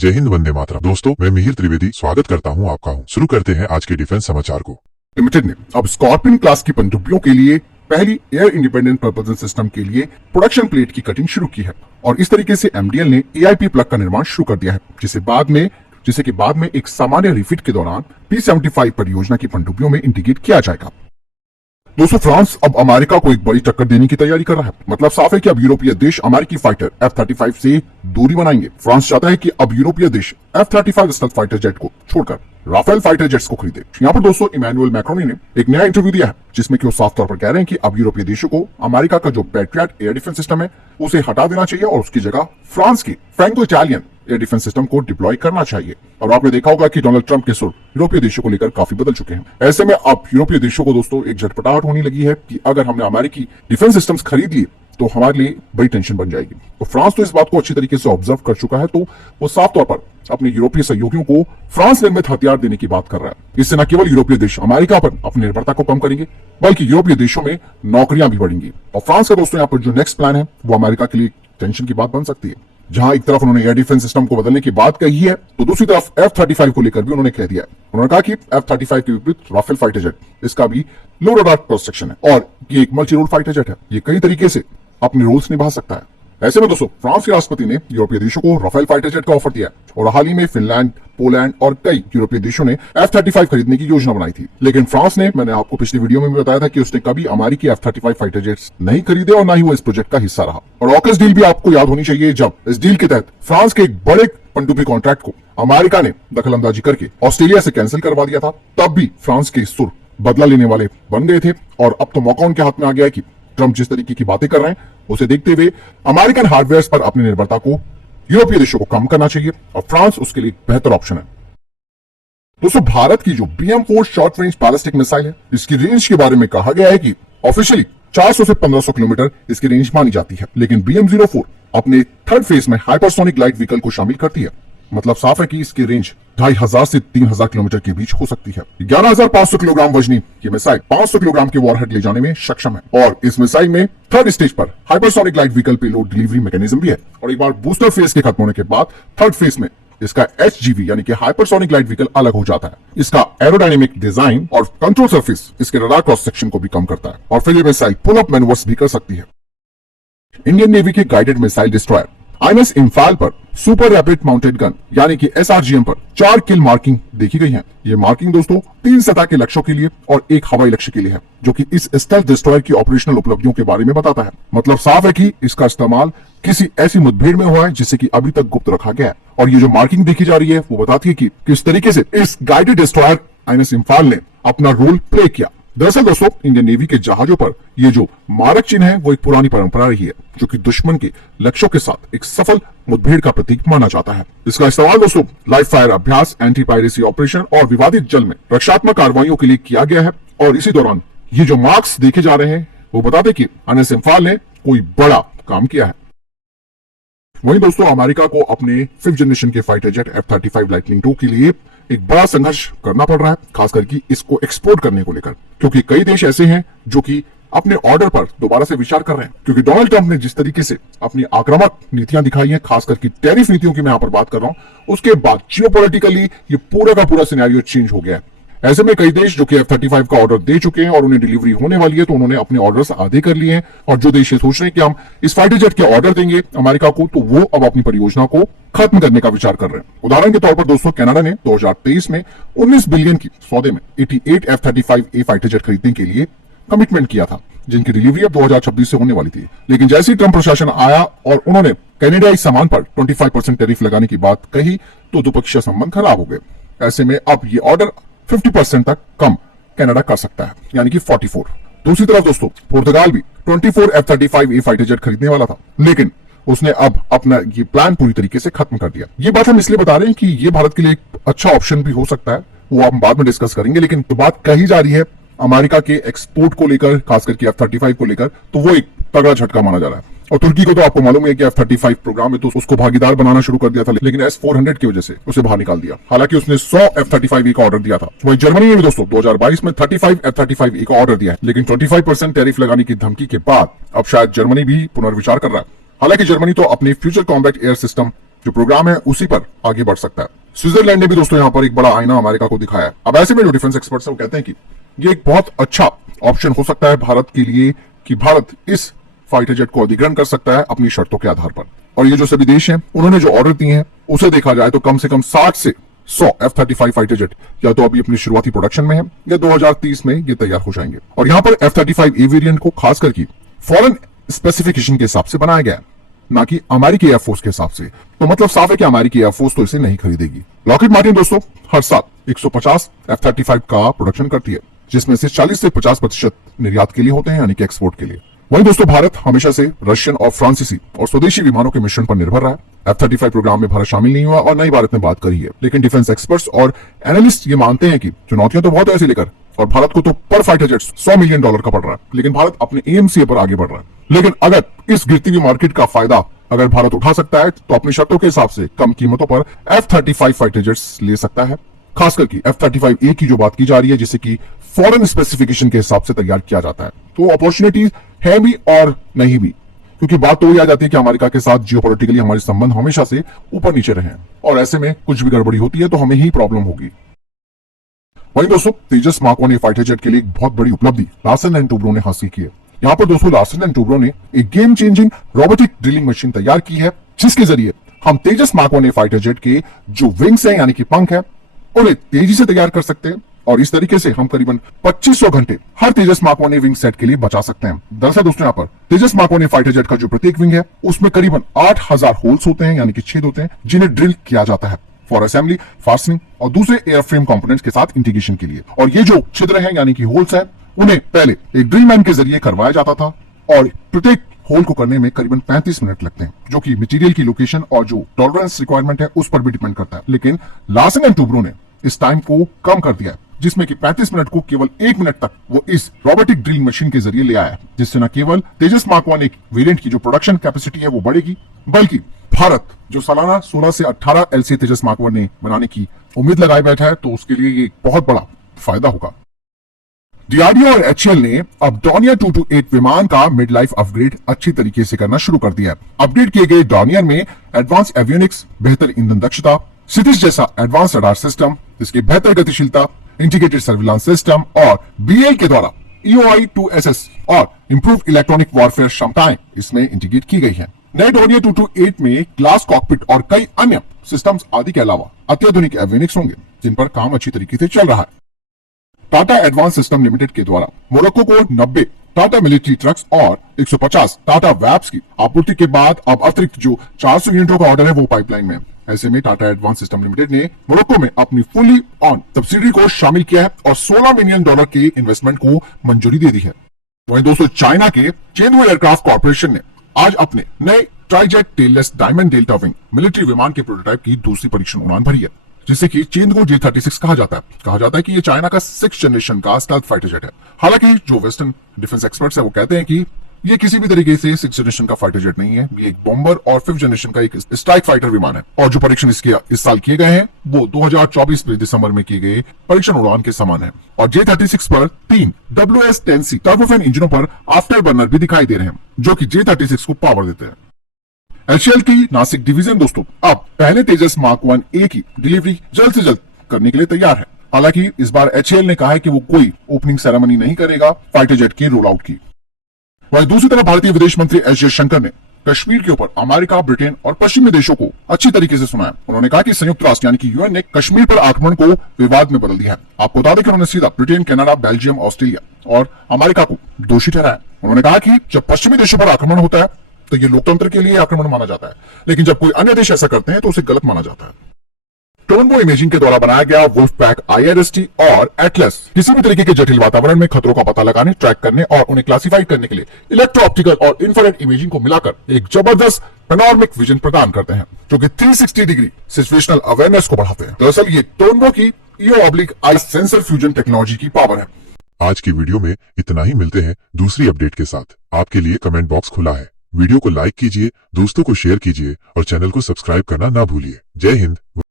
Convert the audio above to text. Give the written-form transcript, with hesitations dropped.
जय हिंद, वंदे मातरम। दोस्तों, मैं मिहिर त्रिवेदी स्वागत करता हूं आपका। शुरू करते हैं आज के डिफेंस समाचार को। लिमिटेड ने अब स्कॉर्पियन क्लास की पनडुब्बियों के लिए पहली एयर इंडिपेंडेंट प्रपोजल सिस्टम के लिए प्रोडक्शन प्लेट की कटिंग शुरू की है और इस तरीके से एमडीएल ने एआईपी प्लग का निर्माण शुरू कर दिया है, जिसे बाद में एक सामान्य रिफिट के दौरान P-75 परियोजना की पनडुब्बियों में इंटीग्रेट किया जाएगा। दोस्तों, फ्रांस अब अमेरिका को एक बड़ी टक्कर देने की तैयारी कर रहा है। मतलब साफ है कि अब यूरोपीय देश अमेरिकी फाइटर F-35 से दूरी बनाएंगे। फ्रांस चाहता है कि अब यूरोपीय देश F-35 स्टेल्थ फाइटर जेट को छोड़कर राफेल फाइटर जेट्स को खरीदे। यहाँ पर दोस्तों इमैनुअल मैक्रोनी ने एक नया इंटरव्यू दिया है, जिसमें कि वो साफ तौर पर कह रहे हैं कि अब यूरोपीय देशों को अमेरिका का जो पैट्रियट एयर डिफेंस सिस्टम है उसे हटा देना चाहिए और उसकी जगह फ्रांस की Franco Italian air defence system को डिप्लॉय करना चाहिए। और आपने देखा होगा कि डोनाल्ड ट्रंप के सुर यूरोपीय देशों को लेकर काफी बदल चुके हैं। ऐसे में अब यूरोपीय देशों को दोस्तों एक झटपटाहट होने लगी है कि अगर हमने अमेरिकी डिफेंस सिस्टम्स खरीद लिए तो हमारे लिए बड़ी टेंशन बन जाएगी। तो फ्रांस तो इस बात को अच्छी तरीके से ऑब्जर्व कर चुका है, तो वो साफ तौर पर अपने यूरोपीय सहयोगियों को फ्रांस निर्मित हथियार देने की बात कर रहा है। इससे न केवल यूरोपीय देश अमेरिका पर अपनी निर्भरता को कम करेंगे, बल्कि यूरोपीय देशों में नौकरियां भी बढ़ेंगी। और फ्रांस का दोस्तों यहाँ पर जो नेक्स्ट प्लान है वो अमेरिका के लिए टेंशन की बात बन सकती है। जहां एक तरफ उन्होंने एयर डिफेंस सिस्टम को बदलने की बात कही है, तो दूसरी तरफ F-35 को लेकर भी उन्होंने कह दिया है। उन्होंने कहा कि F-35 के विपरीत राफेल फाइटर जेट इसका भी लो रडार क्रॉस सेक्शन है और ये एक मल्टी रोल फाइटर जेट है। ये कई तरीके से अपने रोल्स निभा सकता है। ऐसे में दोस्तों फ्रांस के राष्ट्रपति ने यूरोपीय देशों को राफेल फाइटर जेट का ऑफर दिया और हाल ही में फिनलैंड, पोलैंड और कई यूरोपीय देशों ने F-35 खरीदने की योजना बनाई थी। लेकिन फ्रांस ने, मैंने आपको पिछली वीडियो में भी बताया था कि उसने कभी अमेरिकी F-35 फाइटर जेट्स नहीं खरीदे और ना ही वो इस प्रोजेक्ट का हिस्सा रहा। और ऑकस डील भी आपको याद होनी चाहिए, जब इस डील के तहत फ्रांस के एक बड़े पनडुब्बी कॉन्ट्रैक्ट को अमेरिका ने दखलंदाजी करके ऑस्ट्रेलिया से कैंसिल करवा दिया था, तब भी फ्रांस के सुर बदला लेने वाले बन गए थे। और अब तो मौका उनके हाथ में आ गया है कि ट्रंप जिस तरीके की बातें कर रहे हैं उसे देखते हुए अमेरिकन हार्डवेयर पर अपनी निर्भरता को यूरोपीय देशों को कम करना चाहिए और फ्रांस उसके लिए बेहतर ऑप्शन है। दोस्तों, भारत की जो BM-4 short range ballistic missile है, इसकी रेंज के बारे में कहा गया है कि ऑफिशियली 400 से 1500 किलोमीटर इसकी रेंज मानी जाती है, लेकिन BM-04 अपने थर्ड फेज में हाइपरसोनिक लाइट व्हीकल को शामिल करती है। मतलब साफ है कि इसकी रेंज 2500 से 3000 किलोमीटर के बीच हो सकती है। 11500 किलोग्राम वजनी ये मिसाइल 500 किलोग्राम के वॉरहेड ले जाने में सक्षम है और इस मिसाइल में थर्ड स्टेज पर hypersonic light vehicle payload delivery mechanism भी है। और एक बार बूस्टर फेज के खत्म होने के बाद थर्ड फेज में इसका HGV यानी कि हाइपरसोनिक लाइट व्हीकल अलग हो जाता है। इसका एरोडायनेमिक डिजाइन और कंट्रोल सरफेस इसके रडार क्रॉस सेक्शन को भी कम करता है और फिर ये मिसाइल पुल अप मैनवर्स भी कर सकती है। इंडियन नेवी के guided missile destroyer INS Imphal पर सुपर रैपिड माउंटेड गन यानी कि SRGM पर 4 किल मार्किंग देखी गई है। ये मार्किंग दोस्तों 3 सतह के लक्ष्यों के लिए और 1 हवाई लक्ष्य के लिए है, जो कि इस स्टेल्थ डिस्ट्रॉयर की ऑपरेशनल उपलब्धियों के बारे में बताता है। मतलब साफ है कि इसका इस्तेमाल किसी ऐसी मुठभेड़ में हुआ है जिसे कि अभी तक गुप्त रखा गया है। और ये जो मार्किंग देखी जा रही है वो बताती है कि किस तरीके से इस गाइडेड डिस्ट्रॉयर INS इम्फाल ने अपना रोल प्ले किया। दरअसल दोस्तों, इंडियन नेवी के जहाजों पर ये जो मारक चिन्ह है वो एक पुरानी परंपरा रही है, जो कि दुश्मन के लक्ष्यों के साथ एक सफल मुठभेड़ का प्रतीक माना जाता है। इसका इस्तेमाल दोस्तों लाइव फायर अभ्यास, एंटी पायरेसी ऑपरेशन और विवादित जल में रक्षात्मक कार्रवाइयों के लिए किया गया है। और इसी दौरान ये जो मार्क्स देखे जा रहे हैं वो बताते कि INS इम्फाल ने कोई बड़ा काम किया है। वहीं दोस्तों, अमेरिका को अपने 5th जनरेशन के fighter jet F-35 lightning II के लिए एक बड़ा संघर्ष करना पड़ रहा है, खास करके इसको एक्सपोर्ट करने को लेकर, क्योंकि कई देश ऐसे हैं जो कि अपने ऑर्डर पर दोबारा से विचार कर रहे हैं। क्योंकि डोनाल्ड ट्रंप ने जिस तरीके से अपनी आक्रामक नीतियां दिखाई हैं, खास करके टैरिफ नीतियों की मैं यहाँ पर बात कर रहा हूं, उसके बाद जियोपॉलिटिकली ये पूरा का पूरा सिनेरियो चेंज हो गया है। ऐसे में कई देश जो कि F-35 का ऑर्डर दे चुके हैं और उन्हें डिलीवरी होने वाली है, तो उन्होंने अपने ऑर्डर्स आधे कर लिए हैं। और जो देश ये सोच रहे हैं कि हम इस फाइटर जेट के ऑर्डर देंगे अमेरिका को, तो वो अब अपनी परियोजना को खत्म करने का विचार कर रहे हैं। उदाहरण के तौर पर दोस्तों, कनाडा ने 2023 में 19 बिलियन की सौदे में 88 F-35A फाइटर जेट खरीदने के लिए कमिटमेंट किया था, जिनकी डिलीवरी अब 2026 से होने वाली थी। लेकिन जैसे ही ट्रंप प्रशासन आया और उन्होंने कनाडाई सामान पर 25% टैरिफ लगाने की बात कही, तो द्विपक्षीय संबंध खराब हो गए। ऐसे में अब ये ऑर्डर 50% तक कम कनाडा कर सकता है, यानी कि 44। दूसरी तरफ दोस्तों, पुर्तगाल भी 24 F-35A फाइटर जेट खरीदने वाला था, लेकिन उसने अब अपना ये प्लान पूरी तरीके से खत्म कर दिया। ये बात हम इसलिए बता रहे हैं कि ये भारत के लिए एक अच्छा ऑप्शन भी हो सकता है, वो हम बाद में डिस्कस करेंगे। लेकिन तो बात कही जा रही है अमेरिका के एक्सपोर्ट को लेकर, खास करके F-35 को लेकर, तो वो एक तगड़ा झटका माना जा रहा है। और तुर्की को तो आपको मालूम है कि F-35 प्रोग्राम में तो उसको भागीदार बनाना शुरू कर दिया था, लेकिन S-400 की वजह से उसे बाहर निकाल दिया। हालांकि उसने 100 F-35A का ऑर्डर दिया था। वहीं जर्मनी ने भी दोस्तों 2022 में 35 F-35A का ऑर्डर दिया है, लेकिन 25% टैरिफ लगाने की धमकी के बाद अब शायद जर्मनी भी पुनर्विचार कर रहा है। हालांकि जर्मनी तो अपने फ्यूचर कॉम्बैट एयर सिस्टम जो प्रोग्राम है उसी पर आगे बढ़ सकता है। स्विट्जरलैंड ने भी दोस्तों यहाँ पर एक बड़ा आईना अमेरिका को दिखाया है। अब ऐसे में जो डिफेंस एक्सपर्ट्स हैं वो कहते हैं कि ये एक बहुत अच्छा ऑप्शन हो सकता है भारत के लिए कि भारत इस फाइटर जेट को अधिग्रहण कर सकता है अपनी शर्तों के आधार पर। और ये जो सभी देश हैं उन्होंने जो ऑर्डर दिए हैं उसे देखा जाए तो कम से कम 60 से 100 F-35 फाइटर जेट या तो अभी अपनी शुरुआती प्रोडक्शन में है या 2030 में ये तैयार हो जाएंगे। और यहाँ पर F-35 ए वेरिएंट को खास करके फॉरेन स्पेसिफिकेशन के हिसाब से बनाया गया है, ना कि अमेरिकी एयरफोर्स के हिसाब से। तो मतलब साफ है कि अमेरिकी एयरफोर्स तो इसे नहीं खरीदेगी। लॉकहीड मार्टिन दोस्तों हर साल 150 F-35 का प्रोडक्शन करती है, जिसमें से 40 से 50% निर्यात के लिए होते हैं, यानी कि एक्सपोर्ट के लिए। वहीं दोस्तों भारत हमेशा से रशियन और फ्रांसीसी और स्वदेशी विमानों के मिश्रण पर निर्भर रहा है। F-35 प्रोग्राम में भारत शामिल नहीं हुआ और न ही भारत ने बात करी है, लेकिन डिफेंस एक्सपर्ट्स और एनालिस्ट ये मानते हैं कि चुनौतियां तो बहुत ऐसी लेकर, और भारत को तो पर फाइटर जेट $100 मिलियन का पड़ रहा है, लेकिन भारत अपने AMCA पर आगे बढ़ रहा है। लेकिन अगर इस गिरती हुई मार्केट का फायदा अगर भारत उठा सकता है तो अपनी शर्तों के हिसाब से कम कीमतों पर F-35 फाइटर जेट्स ले सकता है। खास करके F-35A की जो बात की जा रही है, जिसे कि फॉरेन स्पेसिफिकेशन के हिसाब से तैयार किया जाता है, तो अपॉर्चुनिटीज है भी और नहीं भी, क्योंकि बात तो ये आ जाती है कि अमेरिका के साथ जियोपॉलिटिकली हमारे संबंध हमेशा से ऊपर नीचे रहे हैं, और ऐसे में कुछ भी गड़बड़ी होती है तो हमें ही प्रॉब्लम होगी। वहीं दोस्तों तेजस मार्क 1 फाइटर जेट के लिए एक बहुत बड़ी उपलब्धि लार्सन एंड टूब्रो ने हासिल की है। यहाँ पर दोस्तों लार्सन एंड टूब्रो ने एक game changing robotic drilling machine तैयार की है, जिसके जरिए हम तेजस मार्क 1 फाइटर जेट के जो विंग्स हैं यानी कि पंख है उन्हें तेजी से तैयार कर सकते हैं, और इस तरीके से हम करीबन 2500 घंटे हर तेजस मार्क 1 विंग सेट के लिए बचा सकते हैं। दरअसल दोस्तों यहाँ पर तेजस मार्क 1 फाइटर जेट का जो प्रत्येक विंग है उसमें करीबन 8000 होल्स होते हैं, यानी कि छेद होते हैं, जिन्हें ड्रिल किया जाता है फॉर असेंबली, फास्टनिंग और दूसरे एयरफ्रेम कंपोनेंट्स के साथ इंटीग्रेशन के लिए। और ये जो छिद्र हैं यानी कि होल्स हैं उन्हें पहले एक ड्रिल मैन के जरिए करवाया जाता था, और प्रत्येक होल को करने में करीबन 35 मिनट लगते हैं, जो कि मटेरियल की लोकेशन और जो टॉलरेंस रिक्वायरमेंट है उस पर भी डिपेंड करता है। लेकिन लार्सन एंड टूब्रो ने इस टाइम को कम कर दिया है, जिसमें कि 35 मिनट को केवल 1 मिनट तक वो इस रोबोटिक ड्रिल मशीन के जरिए ले आया है, जिससे न केवल तेजस मार्क 1 एक वेरिएंट की जो प्रोडक्शन कैपेसिटी है वो बढ़ेगी, बल्कि भारत जो सालाना 16 से 18 LCA तेजस मार्क 1 बनाने की उम्मीद लगाए बैठा है, तो उसके लिए ये एक बहुत बड़ा फायदा होगा। DRDO और HAL ने अब डॉर्नियर 228 विमान का मिड लाइफ अपग्रेड अच्छी तरीके से करना शुरू कर दिया है। अपग्रेड किए गए डॉर्नियर में एडवांस एवियोनिक्स, बेहतर ईंधन दक्षता, क्षितिज जैसा एडवांस रडार सिस्टम, इसकी बेहतर गतिशीलता, इंटीग्रेटेड सर्विलांस सिस्टम और BAE के द्वारा EOI-2SS और इंप्रूव इलेक्ट्रॉनिक वॉरफेयर क्षमताएं इसमें इंटीग्रेट की गई हैं। नए डॉर्नियर 228 में ग्लास कॉकपिट और कई अन्य सिस्टम्स आदि के अलावा अत्याधुनिक एवियोनिक्स होंगे, जिन पर काम अच्छी तरीके से चल रहा है। टाटा एडवांस सिस्टम लिमिटेड के द्वारा मोरक्को को 90 टाटा मिलिट्री ट्रक्स और 150 टाटा वैप्स की आपूर्ति के बाद अब अतिरिक्त जो 400 यूनिटों का ऑर्डर है वो पाइपलाइन में है। ऐसे में टाटा एडवांस सिस्टम लिमिटेड ने मोरक्को में अपनी फुली ऑन सब्सिडी को शामिल किया है और $16 मिलियन के इन्वेस्टमेंट को मंजूरी दे दी है। वहीं दोस्तों चाइना के चेंदुओ एयरक्राफ्ट कॉर्पोरेशन ने आज अपने नए trijet tailless diamond delta wing military विमान के प्रोटोटाइप की दूसरी परीक्षण उड़ान भरी है, जिसे कि चेंदुओ J-36 कहा जाता है। कहा जाता है कि ये चाइना का 6th जनरेशन का स्टेल्थ फाइटर जेट है। हालांकि जो वेस्टर्न डिफेंस एक्सपर्ट्स है वो कहते हैं कि ये किसी भी तरीके से 6th जनरेशन का फाइटर जेट नहीं है, ये एक बॉम्बर और 5th जनरेशन का एक स्ट्राइक फाइटर विमान है। और जो परीक्षण इसके इस साल किए गए हैं वो 2024 में दिसंबर में किए गए परीक्षण उड़ान के समान है। और J-36 पर 3 WS-10C टर्बोफैन इंजनों पर आफ्टर बर्नर भी दिखाई दे रहे हैं, जो कि J-36 को पावर देते हैं। HAL की नासिक डिवीजन दोस्तों अब पहले तेजस मार्क 1A की डिलीवरी जल्द से जल्द करने के लिए तैयार है। हालांकि इस बार HAL ने कहा है कि वो कोई ओपनिंग सेरेमनी नहीं करेगा फाइटर जेट के रोल आउट की। वहीं दूसरी तरफ भारतीय विदेश मंत्री S जयशंकर ने कश्मीर के ऊपर अमेरिका, ब्रिटेन और पश्चिमी देशों को अच्छी तरीके से सुनाया। उन्होंने कहा कि संयुक्त राष्ट्र यानी कि UN ने कश्मीर पर आक्रमण को विवाद में बदल दिया है। आपको बता दें कि उन्होंने सीधा ब्रिटेन, कनाडा, बेल्जियम, ऑस्ट्रेलिया और अमेरिका को दोषी ठहराया। उन्होंने कहा कि जब पश्चिमी देशों पर आक्रमण होता है तो ये लोकतंत्र के लिए आक्रमण माना जाता है, लेकिन जब कोई अन्य देश ऐसा करते हैं तो उसे गलत माना जाता है। टोनबो इमेजिंग के द्वारा बनाया गया वुल्फ पैक IRST और एटलस किसी भी तरीके के जटिल वातावरण में खतरों का पता लगाने, ट्रैक करने और उन्हें क्लासिफाई करने के लिए इलेक्ट्रो ऑप्टिकल और इंफ्रारेड इमेजिंग को मिलाकर एक जबरदस्त पैनोरामिक विजन प्रदान करते हैं, जो कि 360 डिग्री सिचुएशनल अवेयरनेस को बढ़ाते हैं। दरअसल ये टोनबो की EO/I सेंसर फ्यूजन टेक्नोलॉजी की पावर है। आज की वीडियो में इतना ही। मिलते हैं दूसरी अपडेट के साथ। आपके लिए कमेंट बॉक्स खुला है। वीडियो को लाइक कीजिए, दोस्तों को शेयर कीजिए और चैनल को सब्सक्राइब करना ना भूलिए। जय हिंद।